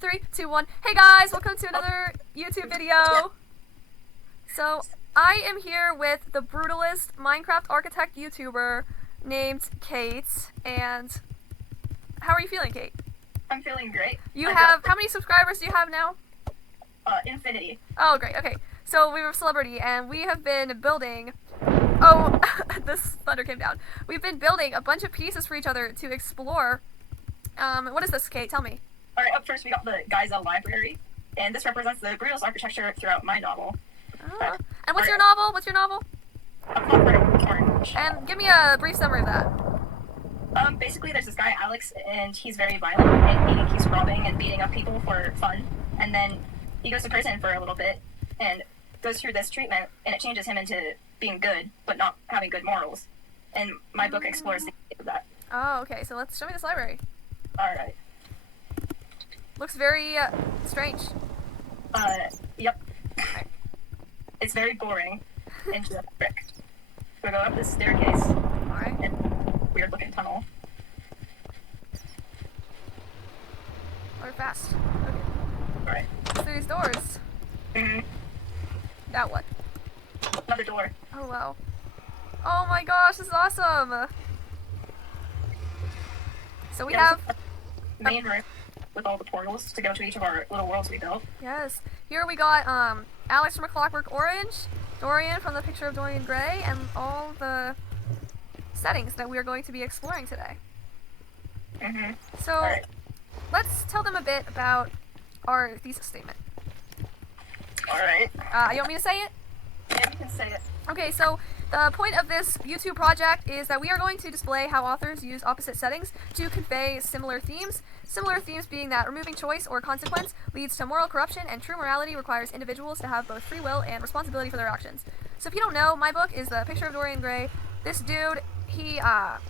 3, 2, 1. Hey guys, welcome to another YouTube video. So, I am here with the brutalist Minecraft architect YouTuber named Kate. And how are you feeling, Kate? I'm feeling great. How many subscribers do you have now? Infinity. Oh, great. Okay. So, we were a celebrity and we have been building... Oh, this thunder came down. We've been building a bunch of pieces for each other to explore. What is this, Kate? Tell me. Alright, up first we got the Giza Library, and this represents the brutalist architecture throughout my novel. Oh. And what's your novel? What's your novel? A Clockwork Orange. And give me a brief summary of that. Basically there's this guy, Alex, and he's very violent, and he keeps robbing and beating up people for fun, and then he goes to prison for a little bit, and goes through this treatment, and it changes him into being good, but not having good morals. And my book explores the of that. Oh, okay, so let's show me this library. Alright. Looks very, strange. Yep. It's very boring and just brick. We go up this staircase. Alright. And weird looking tunnel. Or fast. Okay. Alright. Through these doors. Mm-hmm. Now what? Another door. Oh, wow. Oh my gosh, this is awesome! So we have... Main room with all the portals to go to each of our little worlds we built. Yes. Here we got, Alex from A Clockwork Orange, Dorian from the Picture of Dorian Gray, and all the settings that we are going to be exploring today. Mm-hmm. So, Alright. let's tell them a bit about our thesis statement. Alright. You want me to say it? Yeah, you can say it. Okay, so the point of this YouTube project is that we are going to display how authors use opposite settings to convey similar themes. Similar themes being that removing choice or consequence leads to moral corruption, and true morality requires individuals to have both free will and responsibility for their actions. So if you don't know, my book is The Picture of Dorian Gray. This dude, he has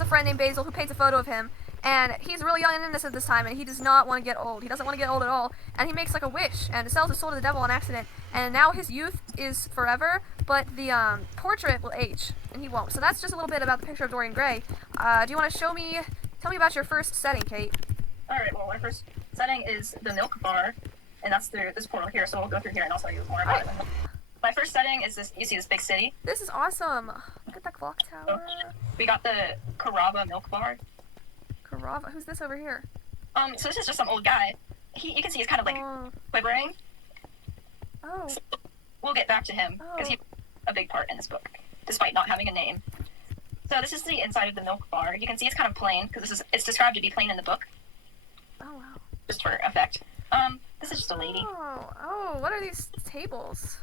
a friend named Basil who paints a photo of him, and he's really young and innocent this time, and he does not want to get old. He doesn't want to get old at all, and he makes like a wish and sells his soul to the devil on accident, and now his youth is forever, but the portrait will age, and he won't. So that's just a little bit about The Picture of Dorian Gray. Do you want to tell me about your first setting, Kate? Alright, well, my first setting is the milk bar, and that's through this portal here, so we'll go through here and I'll tell you more about it. My first setting is this, you see this big city? This is awesome. Look at that clock tower. We got the Karava milk bar. Karava? Who's this over here? So this is just some old guy. You can see he's kind of like quivering. Oh. So we'll get back to him, because he's a big part in this book, despite not having a name. So this is the inside of the milk bar. You can see it's kind of plain, because it's described to be plain in the book. Oh, wow. Just for effect. This is just a lady. Oh, what are these tables?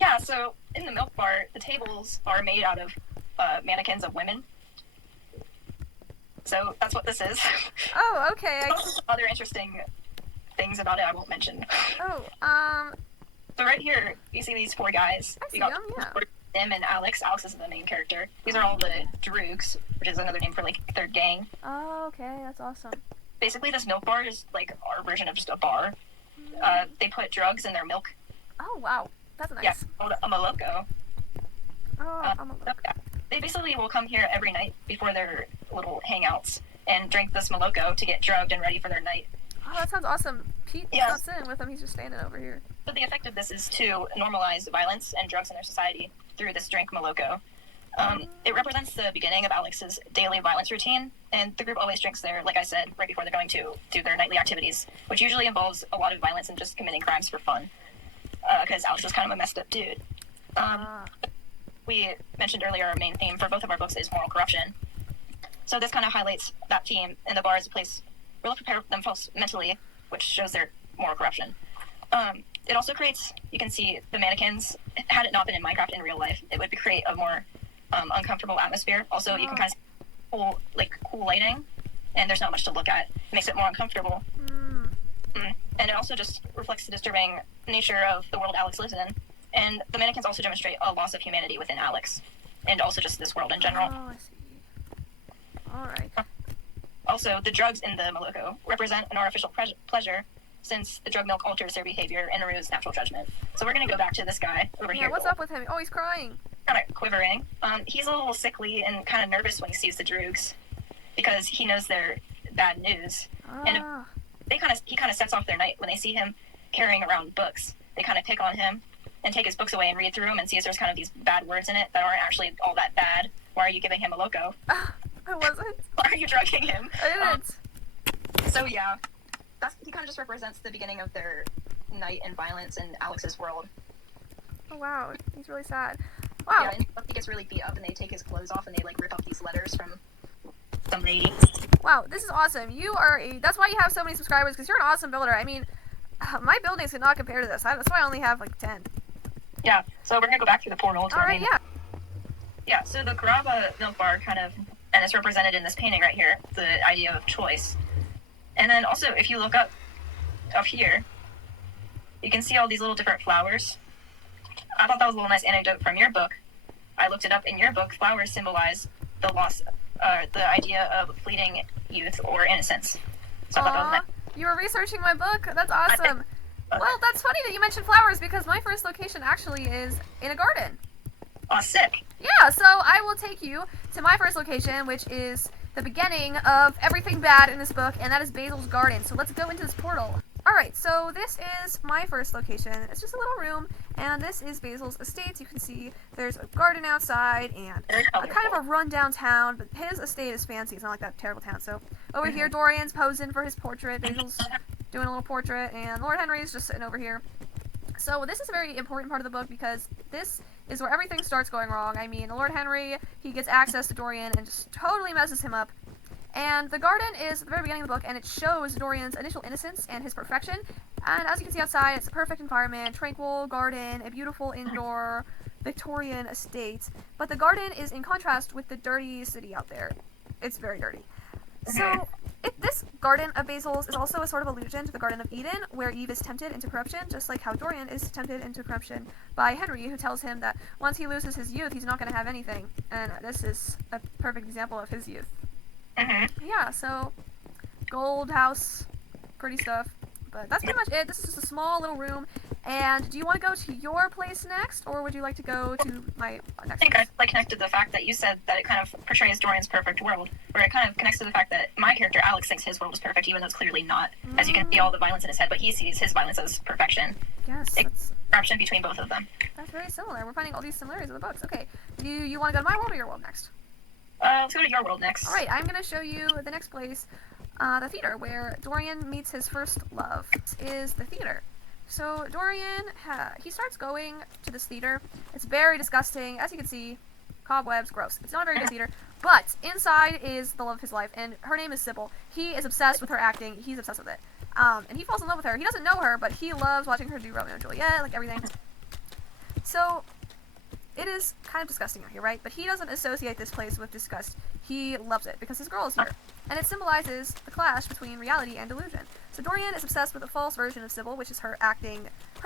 Yeah, so in the milk bar, the tables are made out of mannequins of women. So that's what this is. Oh, okay. Other interesting things about it I won't mention. Oh, So right here, you see these four guys. I see them, yeah. Tim and Alex. Alex is the main character. These are all the Droogs, which is another name for like their gang. Oh, okay, that's awesome. Basically, this milk bar is like our version of just a bar. They put drugs in their milk. Oh, wow. That's nice. Yeah, called a Moloko. Oh, I'm a look. They basically will come here every night before their little hangouts and drink this Moloko to get drugged and ready for their night. Oh, that sounds awesome. Pete's not sitting with him, he's just standing over here. But the effect of this is to normalize violence and drugs in their society through this drink Moloko. It represents the beginning of Alex's daily violence routine, and the group always drinks there, like I said, right before they're going to do their nightly activities, which usually involves a lot of violence and just committing crimes for fun, because Alex is kind of a messed up dude. We mentioned earlier our main theme for both of our books is moral corruption. So this kind of highlights that theme, and the bar is a place where they'll prepare themselves mentally, which shows their moral corruption. It also creates, you can see the mannequins, had it not been in Minecraft in real life, it would create a more uncomfortable atmosphere. Also, you can kind of see cool lighting, and there's not much to look at. It makes it more uncomfortable. And it also just reflects the disturbing nature of the world Alex lives in. And the mannequins also demonstrate a loss of humanity within Alex, and also just this world in general. Oh, I see. Alright. Also, the drugs in the Moloko represent an artificial pleasure, since the drug milk alters their behavior and removes natural judgment. So we're going to go back to this guy over here. Yeah, what's up with him? Oh, he's crying. Kind of quivering. He's a little sickly and kind of nervous when he sees the Droogs, because he knows they're bad news. And he kind of sets off their night when they see him carrying around books. They kind of pick on him and take his books away and read through them and see if there's kind of these bad words in it that aren't actually all that bad. Why are you giving him a loco? I wasn't. Why are you drugging him? I didn't. So yeah, he kind of just represents the beginning of their night and violence in Alex's world. Oh wow, he's really sad. Wow. Yeah, and he gets really beat up and they take his clothes off and they like rip up these letters from some lady. Wow, this is awesome. That's why you have so many subscribers, because you're an awesome builder. I mean, my buildings cannot compare to this. That's why I only have like 10. Yeah, so we're gonna go back through the portal. Alright, yeah. Yeah, so the Carrabba milk bar kind of, and it's represented in this painting right here, the idea of choice. And then also, if you look up here, you can see all these little different flowers. I thought that was a little nice anecdote from your book. I looked it up in your book. Flowers symbolize the loss, the idea of fleeting youth or innocence. So I thought that was nice. You were researching my book? That's awesome. Well, that's funny that you mentioned flowers, because my first location actually is in a garden. Oh, sick. Yeah, so I will take you to my first location, which is the beginning of everything bad in this book, and that is Basil's garden. So let's go into this portal. Alright, so this is my first location. It's just a little room, and this is Basil's estate. You can see there's a garden outside, and kind of a run-down town, but his estate is fancy. It's not like that terrible town. So over here, Dorian's posing for his portrait. Basil's doing a little portrait, and Lord Henry's just sitting over here. So this is a very important part of the book, because this is where everything starts going wrong. I mean, Lord Henry, he gets access to Dorian and just totally messes him up. And the garden is at the very beginning of the book, and it shows Dorian's initial innocence and his perfection. And as you can see outside, it's a perfect environment, tranquil garden, a beautiful indoor Victorian estate. But the garden is in contrast with the dirty city out there. It's very dirty. So this garden of Basil's is also a sort of allusion to the Garden of Eden, where Eve is tempted into corruption, just like how Dorian is tempted into corruption by Henry, who tells him that once he loses his youth, he's not going to have anything. And this is a perfect example of his youth. Yeah, so gold house, pretty stuff. But that's pretty much it. This is just a small little room. And do you want to go to your place next, or would you like to go to my next place? I connected the fact that you said that it kind of portrays Dorian's perfect world, where it kind of connects to the fact that my character, Alex, thinks his world is perfect, even though it's clearly not. As you can see all the violence in his head, but he sees his violence as perfection. Yes, it's corruption between both of them. That's very similar. We're finding all these similarities in the books. Okay, do you want to go to my world or your world next? Let's go to your world next. Alright, I'm going to show you the next place, the theater, where Dorian meets his first love. This is the theater. So Dorian, he starts going to this theater. It's very disgusting. As you can see, cobwebs, gross. It's not a very good theater. But inside is the love of his life, and her name is Sybil. He is obsessed with her acting. He's obsessed with it. And he falls in love with her. He doesn't know her, but he loves watching her do Romeo and Juliet, like everything. So it is kind of disgusting out here, right? But he doesn't associate this place with disgust. He loves it because his girl is here. And it symbolizes the clash between reality and delusion. So Dorian is obsessed with a false version of Sybil, which is her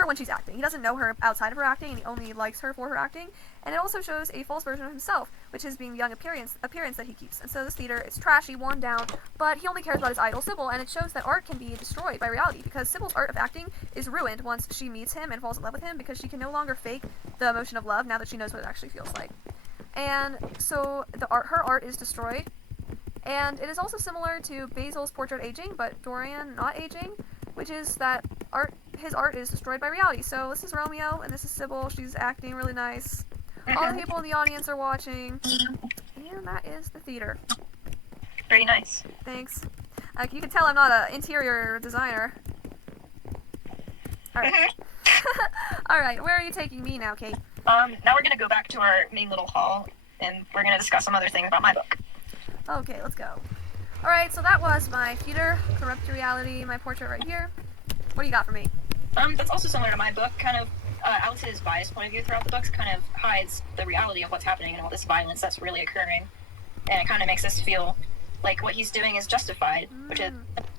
when she's acting. He doesn't know her outside of her acting, and he only likes her for her acting. And it also shows a false version of himself, which is being the young appearance that he keeps. And so this theater is trashy, worn down, but he only cares about his idol, Sybil, and it shows that art can be destroyed by reality, because Sybil's art of acting is ruined once she meets him and falls in love with him, because she can no longer fake the emotion of love now that she knows what it actually feels like. And so her art is destroyed. And it is also similar to Basil's portrait aging, but Dorian not aging, which is that his art is destroyed by reality. So this is Romeo, and this is Sybil. She's acting really nice. All the people in the audience are watching. And that is the theater. Very nice. Thanks. You can tell I'm not an interior designer. Alright. Alright, where are you taking me now, Kate? Now we're going to go back to our main little hall, and we're going to discuss some other things about my book. Okay, let's go. Alright, so that was my theater, corrupt reality, my portrait right here. What do you got for me? That's also similar to my book. Kind of, Alex's biased point of view throughout the books kind of hides the reality of what's happening and all this violence that's really occurring. And it kind of makes us feel like what he's doing is justified, which is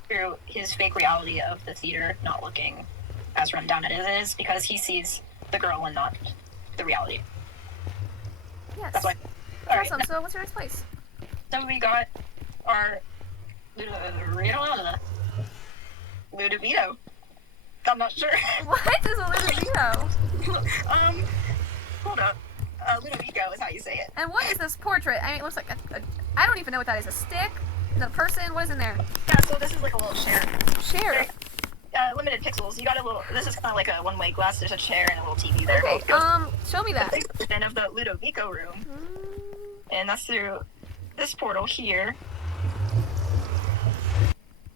through his fake reality of the theater not looking as run down as it is, because he sees the girl and not the reality. Yes. That's why. Awesome, so what's your next place? So we got our Ludovico. I'm not sure. What is a Ludovico? Hold up. Ludovico is how you say it. And what is this portrait? I mean, it looks like I don't even know what that is. A stick? The person, what is in there? Yeah, so this is like a little chair. Chair. Limited pixels. You got a little. This is kind of like a one-way glass. There's a chair and a little TV there. Okay, show me that. Then of the Ludovico room, and that's through this portal here.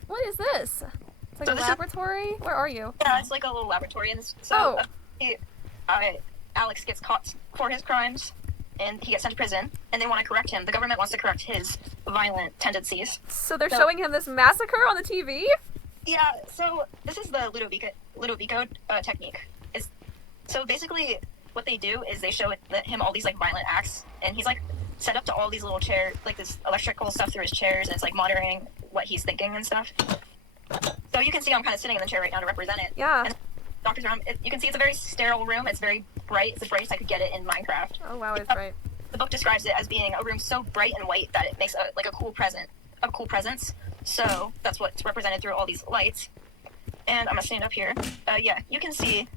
What is this? It's like So a this is- laboratory? Where are you? Yeah, it's like a little laboratory, and so Alex gets caught for his crimes, and he gets sent to prison. And they want to correct him. The government wants to correct his violent tendencies. So they're showing him this massacre on the TV? Yeah, so this is the Ludovico technique. So basically, what they do is they show him all these like violent acts, and he's like set up to all these little chairs, like this electrical stuff through his chairs, and it's like monitoring what he's thinking and stuff. So you can see I'm kind of sitting in the chair right now to represent it. Yeah. And doctor's room. You can see it's a very sterile room. It's very bright. It's the brightest I could get it in Minecraft. Oh wow, it's bright. The book describes it as being a room so bright and white that it makes a cool presence. So that's what's represented through all these lights. And I'm gonna stand up here. Yeah, you can see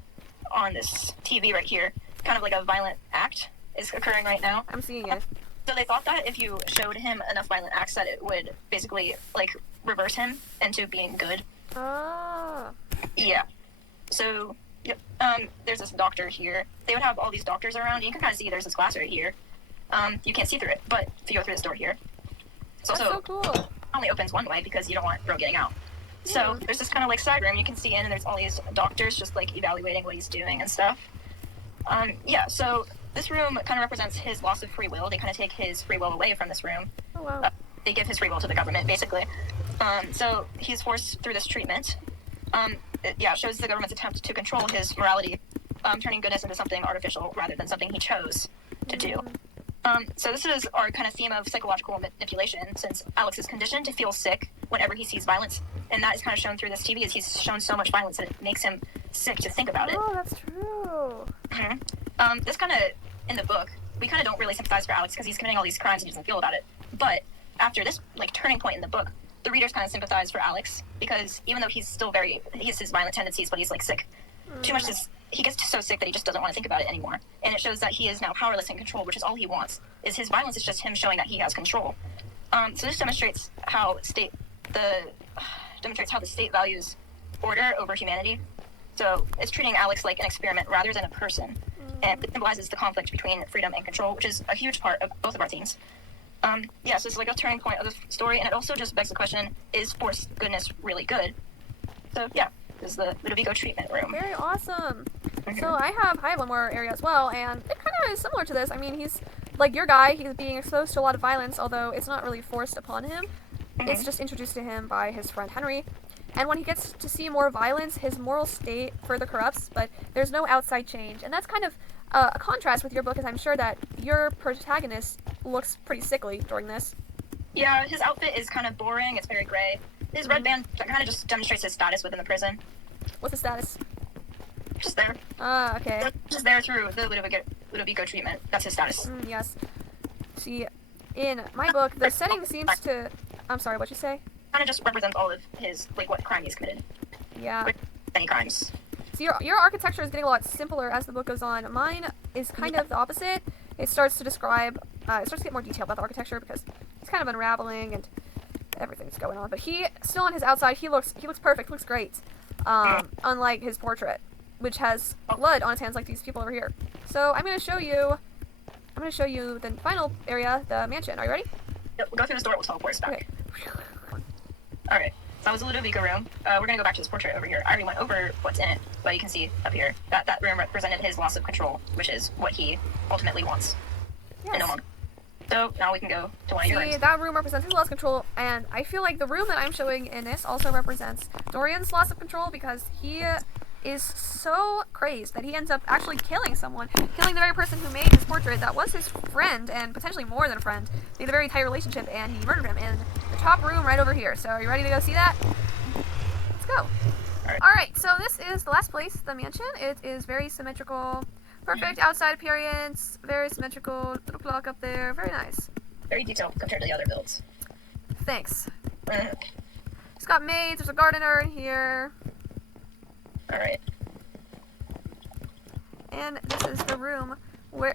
on this TV right here, kind of like a violent act is occurring right now. I'm seeing it. So they thought that if you showed him enough violent acts, that it would basically like reverse him into being good. Ah. Yeah. So, yep. There's this doctor here. They would have all these doctors around. You can kind of see there's this glass right here. You can't see through it, but if you go through this door here, it's That's also so cool. only opens one way because you don't want Bro getting out. So there's this kind of like side room you can see in, and there's all these doctors just like evaluating what he's doing and stuff. Yeah. So this room kind of represents his loss of free will. They kind of take his free will away from this room. Oh wow. They give his free will to the government, basically. So he's forced through this treatment. It shows the government's attempt to control his morality, turning goodness into something artificial rather than something he chose to do. So this is our kind of theme of psychological manipulation, since Alex is conditioned to feel sick whenever he sees violence, and that is kind of shown through this TV, as he's shown so much violence that it makes him sick to think about it. Oh, that's true. This kind of, in the book, we kind of don't really sympathize for Alex because he's committing all these crimes and he doesn't feel about it. But after this like turning point in the book, the readers kind of sympathize for Alex, because even though he has his violent tendencies, but he's like sick too much. He gets so sick that he just doesn't want to think about it anymore, and it shows that he is now powerless in control, which is all he wants. Is his violence is just him showing that he has control. So this demonstrates how the state values order over humanity. So it's treating Alex like an experiment rather than a person, and it symbolizes the conflict between freedom and control, which is a huge part of both of our themes. So it's like a turning point of the story, and it also just begs the question: is forced goodness really good? So yeah, this is the Ludovico treatment room. Very awesome. So I have one more area as well, and it kind of is similar to this. I mean, he's like your guy. He's being exposed to a lot of violence, although it's not really forced upon him. It's just introduced to him by his friend Henry. And when he gets to see more violence, his moral state further corrupts, but there's no outside change. And that's kind of a contrast with your book, as I'm sure that your protagonist looks pretty sickly during this. Yeah, his outfit is kind of boring. It's very gray. His red band kind of just demonstrates his status within the prison. What's the status? Just there. Ah, okay. Just there through the Ludovico treatment. That's his status. Yes. See, in my book, the setting seems to... I'm sorry, what'd you say? Kind of just represents all of his, like, what crime he's committed. Yeah. Any crimes. So your architecture is getting a lot simpler as the book goes on. Mine is kind of the opposite. It starts to describe... it starts to get more detail about the architecture, because it's kind of unraveling and everything's going on. But he, still on his outside, he looks perfect, looks great. Unlike his portrait, which has blood on its hands like these people over here. So I'm going to show you the final area, the mansion. Are you ready? Yep, we'll go through this door, we'll teleport us back. Okay. Alright, so that was the Ludovico room. We're going to go back to this portrait over here. I already went over what's in it, but you can see up here that room represented his loss of control, which is what he ultimately wants. Yes. And no longer. So now we can go to one of your See, rooms. that room represents his loss of control, and I feel like the room that I'm showing in this also represents Dorian's loss of control, because he is so crazed that he ends up actually killing someone, killing the very person who made his portrait that was his friend, and potentially more than a friend. They had a very tight relationship, and he murdered him in the top room right over here. So are you ready to go see that? Let's go. Alright, so this is the last place, the mansion. It is very symmetrical. Perfect outside appearance, very symmetrical, little clock up there, very nice. Very detailed compared to the other builds. Thanks. It's got maids, there's a gardener in here. Alright. And this is the room where...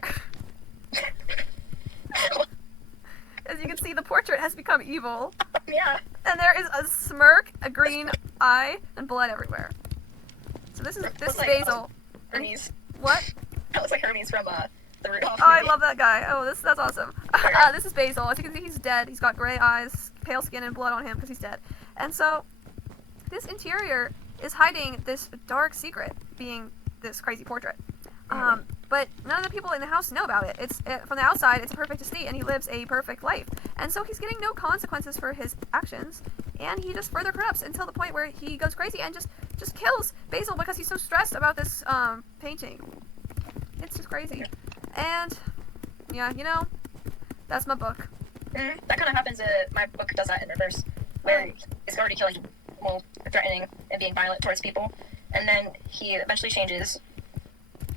As you can see, the portrait has become evil. Yeah. And there is a smirk, a green eye, and blood everywhere. So this is like, Basil. Hermes. What? That looks like Hermes from the Rudolph Oh, I movie. love that guy. Oh, that's awesome. This is Basil. As you can see, he's dead. He's got gray eyes, pale skin, and blood on him because he's dead. And so, this interior is hiding this dark secret, being this crazy portrait. But none of the people in the house know about it. From the outside, it's a perfect estate, and he lives a perfect life. And so he's getting no consequences for his actions, and he just further corrupts until the point where he goes crazy and just kills Basil because he's so stressed about this painting. It's just crazy. And yeah, that's my book. That kind of happens. My book does that in reverse, where he's already killing, threatening and being violent towards people, and then he eventually changes,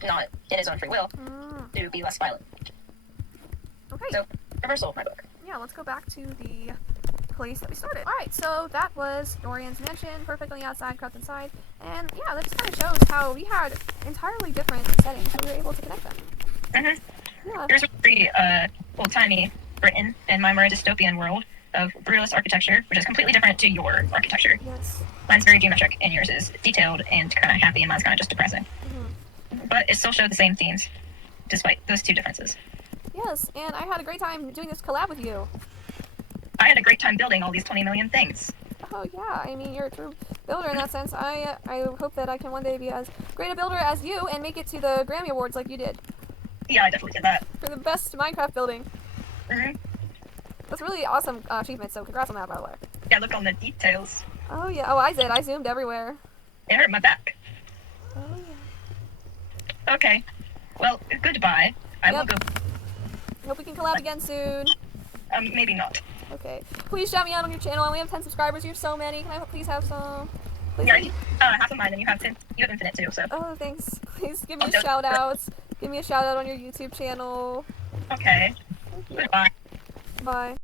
not in his own free will, to be less violent. Okay. So, reversal of my book. Yeah, let's go back to the place that we started. Alright, so that was Dorian's mansion, perfect on the outside, corrupt inside. And yeah, that just kind of shows how we had entirely different settings, so we were able to connect them. Yeah. Yours was pretty old-timey Britain, and mine were a dystopian world of realist architecture, which is completely different to your architecture. Yes. Mine's very geometric, and yours is detailed and kind of happy, and mine's kind of just depressing. But it still showed the same themes, despite those two differences. Yes, and I had a great time doing this collab with you. I had a great time building all these 20 million things. Oh yeah, I mean, you're a true builder in that sense. I hope that I can one day be as great a builder as you and make it to the Grammy Awards like you did. Yeah, I definitely did that. For the best Minecraft building. That's really awesome achievement, so congrats on that, by the way. Yeah, look on the details. Oh yeah, oh I did. I zoomed everywhere. It hurt my back. Oh yeah. Okay. Well, goodbye. I will go. Hope we can collab again soon. Maybe not. Okay. Please shout me out on your channel. I only have 10 subscribers. You're so many. Can I please have some? Please. Yeah, half of mine, and you have 10. You have infinite too, so. Oh, thanks. Please give me a shout out. Give me a shout out on your YouTube channel. Okay. Goodbye. Bye.